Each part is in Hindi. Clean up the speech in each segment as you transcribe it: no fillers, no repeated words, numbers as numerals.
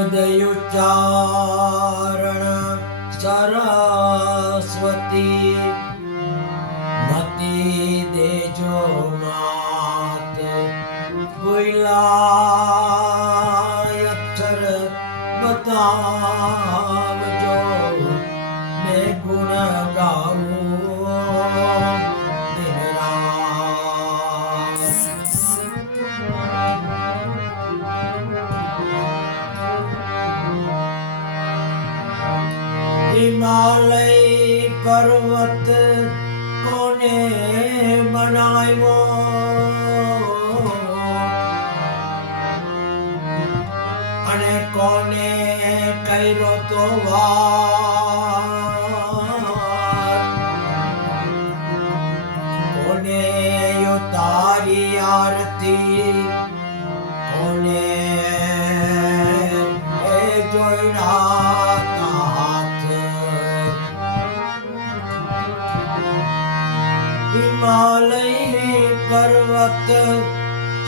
હૃદયુચ્ચારણ સરસ્વતી મતી દેજો માત ભૂલાય અક્ષર બતાવજો ને ગુણ ગાવું દિન રાત. હિમાલય પર્વત કોને બનાવ્યો અને કોને કર્યો તો વાર, કોને ઉતારી આરતી, કોને જોડ્યા हिमालय पर्वत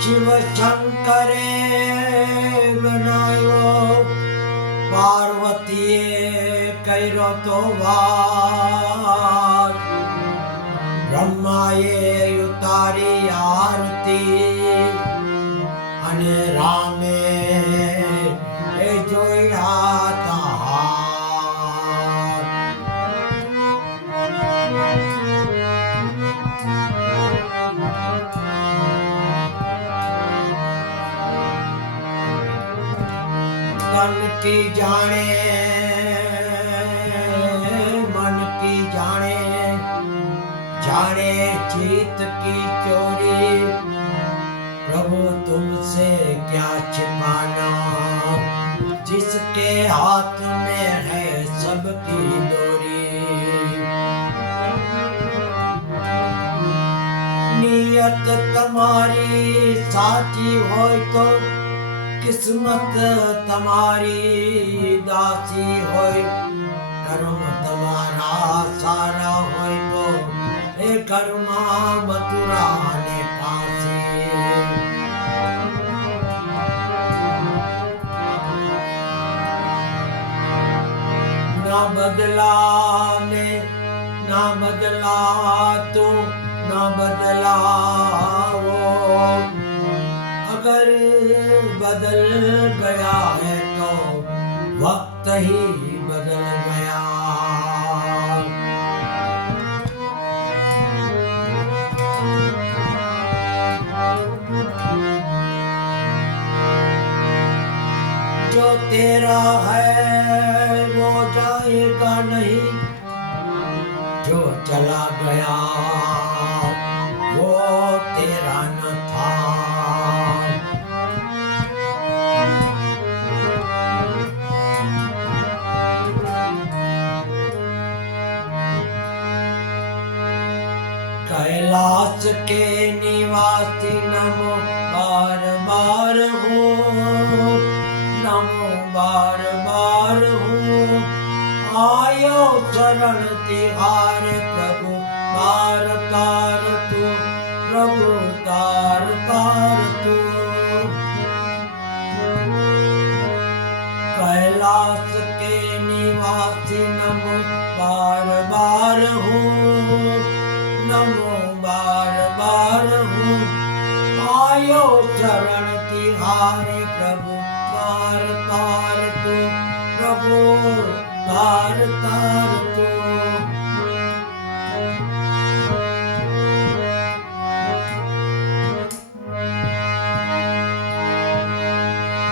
शिव शंकरे बनायो, पार्वतीए कर्यो तो वार, ब्रह्माए उतारी आरती અને રામે જોયા તાર. तन की जाने मन की जाने, जाने चित की चोरी, प्रभु तुमसे क्या छिपाना, जिसके हाथ में है सबकी डोरी. नियत तुम्हारी साची होय तो किस्मत તમારી દાસી હોય, કર્મ તમારા સારા હોય તો એ કર્મમાં મથુરાને પાસી. ના બદલા મેં ના બદલા તું ના બદલાવો, अगर बदल गया है तो वक्त ही बदल गया. जो तेरा है वो जाएगा नहीं, जो चला गया वो तेरा न था. कैलाश के निवासी नमो बार बार हूँ, नमो बार बार हूँ. आयो शरण तिहारे प्रभु तार तार तू, प्रभु तार तार तू. कैलाश के निवासी नमो बार बार हूँ, नमो बार बार हूँ. आयो चरण तिहारे प्रभु तार तार तू, प्रभु तार तार तू.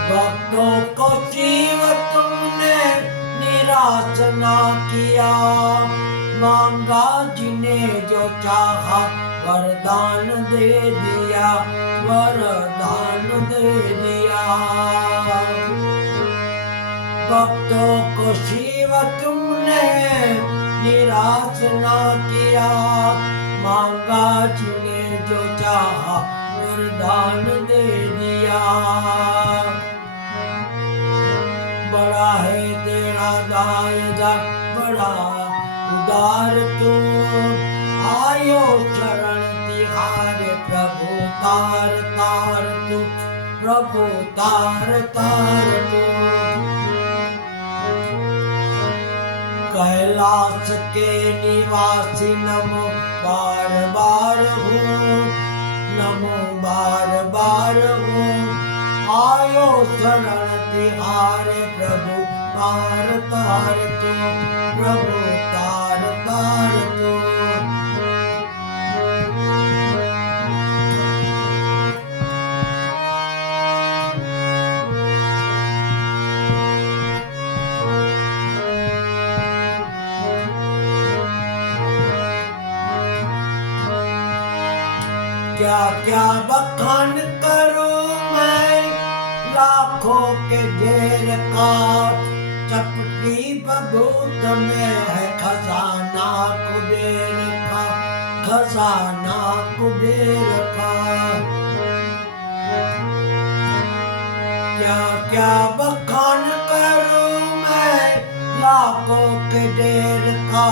भक्तों को जीव तुमने निराश ना किया, मांगा जिन्हें जो चाहा वरदान दे दिया, वरदान दे दिया. भक्तों को शिव तुमने निराश ना किया, मांगा जिन्हें जो चाहा वरदान दे दिया. बड़ा है तेरा दायरा बड़ा उदार तू, आयो चरण तिहारे प्रभु तार तार तू, प्रभु तार तार तू. कैलाश के निवासी नमो बार बार हूँ, नमो बार बार हूँ। आयो शरण तिहारे प्रभु तार तार तू, प्रभु तार तार तू। क्या क्या बखान करूं मैं लाखों के ढेर का, चपटी बबूत में है खजाना कुबेर का, खजाना कुबेर का। क्या क्या बखान करूं मैं लाखों के ढेर का,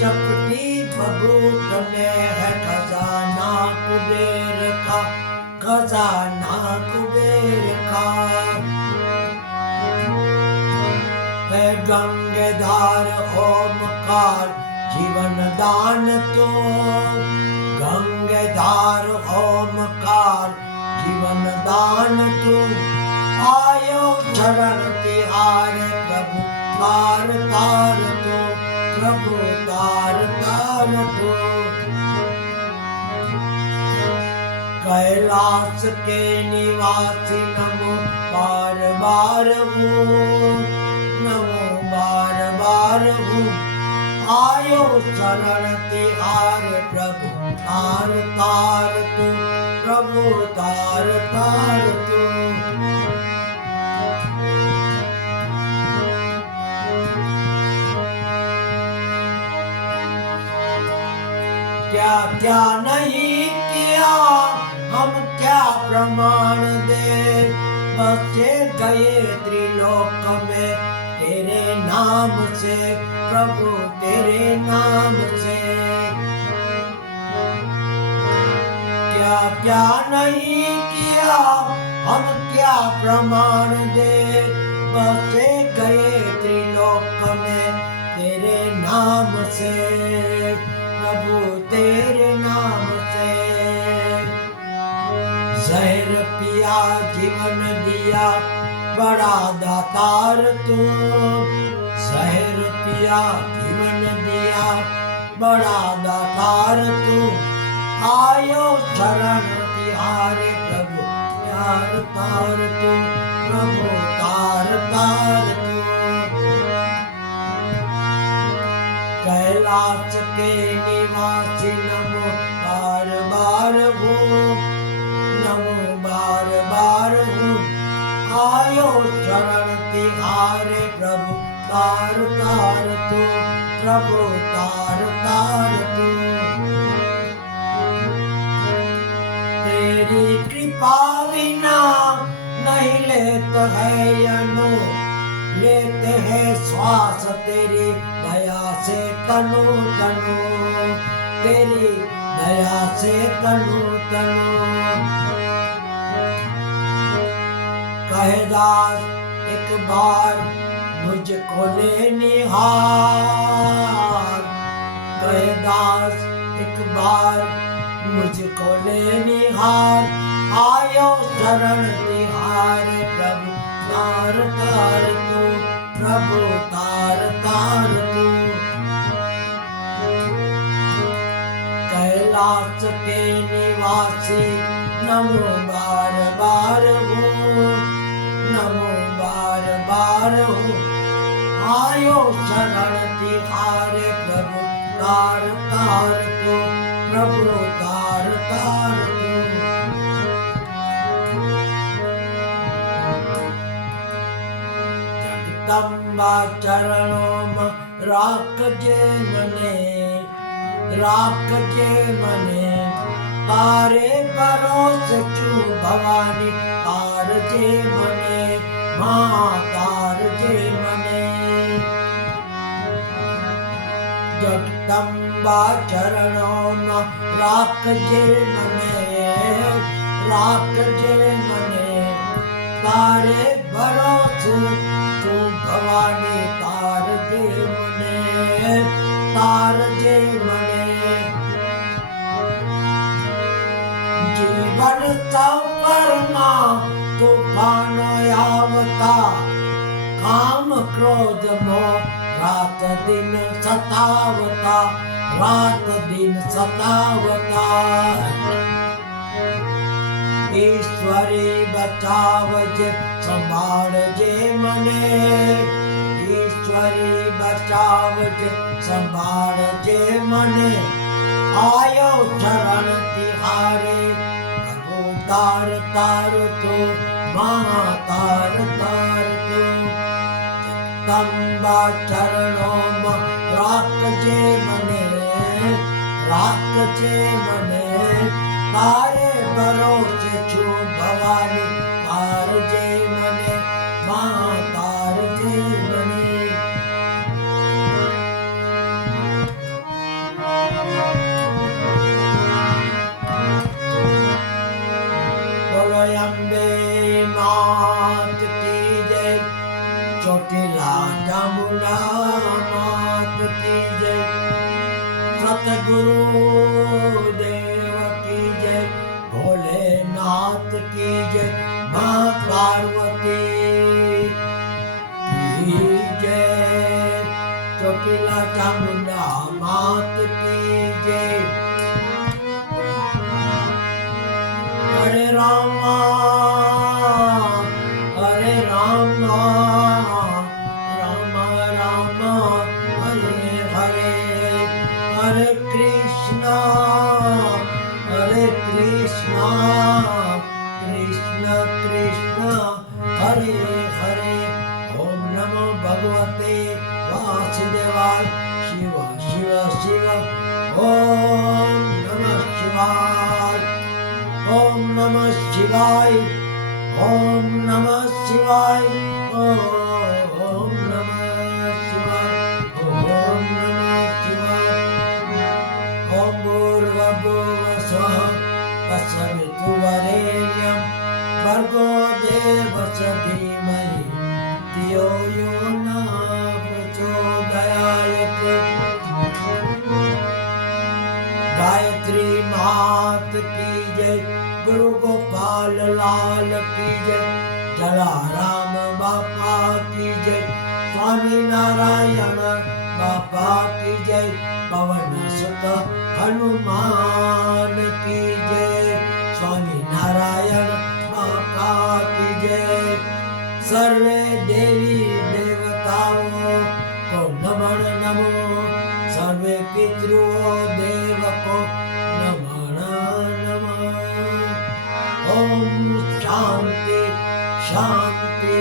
चपटी बबूत में है खजाना कुबेर का, खजाना कुबेर का। है गंगाधार ओमकार जीवन दान तू, गंगाधार ओमकार जीवन दान तू। आयो शरण तिहारे प्रभु तार तार तू, प्रभु तार तार तू। कैलाश के निवासी नमो बार बार हूँ, नमो बार बार हूँ। आयो शरण तिहारे प्रभु तार तार तू, प्रभु तार तार तू। क्या क्या नहीं किया हम क्या प्रमाण दे, बसे गए त्रिलोक में तेरे नाम से, प्रभु तेरे नाम से। क्या क्या नहीं किया हम क्या प्रमाण दे, बसे गए त्रिलोक में तेरे नाम से, प्रभु तेरे नाम से। जहर पिया जीवन दिया बड़ा दातार तू, जहर पिया जीवन दिया बड़ा दातार तू। आयो शरण तिहारे प्रभु तार तार तू, प्रभु तार तार तू। कैलाश के निवासी नमो बार बार हूँ, नमो बार बार हूँ। आयो शरण तिहारे प्रभु तार तार तू, प्रभु तार तार तू। तेरी कृपा बिना नहीं लेते है यनु, लेते हैं श्वास तेरी दया से तनु तनु, तेरी दया से तनु तनु। कहे दास एक बार मुझको ले निहार, कहे दास एक बार मुझको ले निहार। आयो शरण तिहारे प्रभु तार तार तू, प्रभु तार तार तू। कैलाश के निवासी नमो बार बार हूँ, नमो बार बार हूँ। आयो शरण तिहारे प्रभु तार तार तू, प्रभु तार तार तू। जगदम्बा चरणों में राख जे मने, राख जे मने। तारे परोस चू भवानी तार जे मने, माँ तार जे मने। जगदम्बा चरणों में राख जे मने, राख जे मने। तारे भरोसे तू भवानी तार जे मने। તારજે મને જીવન સફરમાં તુફાન આવતા કામ ક્રોધ મોહ રાત દિન સતાવતા રાત દિન સતાવતા ઈશ્વરી બચાવજે સંભાળજે મને ઈશ્વરી બચાવજે સંભાળજે મને આયો ચરણ તિહારે તાર તાર તો મા તાર તાર તો જગદંબા ચરણોમાં રાખજે મને રાખજે મને તારે ભરોસે છું ભવાની તારજે મને મા તારજે મને બોલો અંબે માત કી જય ચોટીલા ચામુંડા માત કી જય સતગુરુ દેવ કી જય ભોલેનાથ કી જય મા પાર્વતી કી જય ચોટીલા ચામુંડા માત કી જય હરે રામા હરે રામા રામ રામ હરે હરે હરે કૃષ્ણ કૃષ્ણ કૃષ્ણ હરે હરે ઓમ નમો ભગવતે વાસુદેવાય શિવ શિવ શિવ ઓમ નમઃ શિવાય ઓમ નમઃ શિવાય ઓમ નમઃ શિવાય ઓમ નમઃ શિવાય ઓમ નમઃ શિવાય ઓમ ભૂર્ભુવઃ તત્સવિતુર્વરેણ્યં ભર્ગો દેવસ્ય ધીમહિ ધિયો યો ન પ્રચોદયાત ગાયત્રી માત કી જય ગુરુ ગોપાલ લાલ કી જય જલારામ બાપા કી જય સ્વામી નારાયણ બાપા કી જય પવન સુત હનુમાન કી જય સ્વામી નારાયણ બાપા કી જય સર્વે દેવી દેવતાઓ કો નમઃ નમો સર્વે પિતૃઓ દેવકો નમઃ નમઃ ઓમ શાંતિ શાંતિ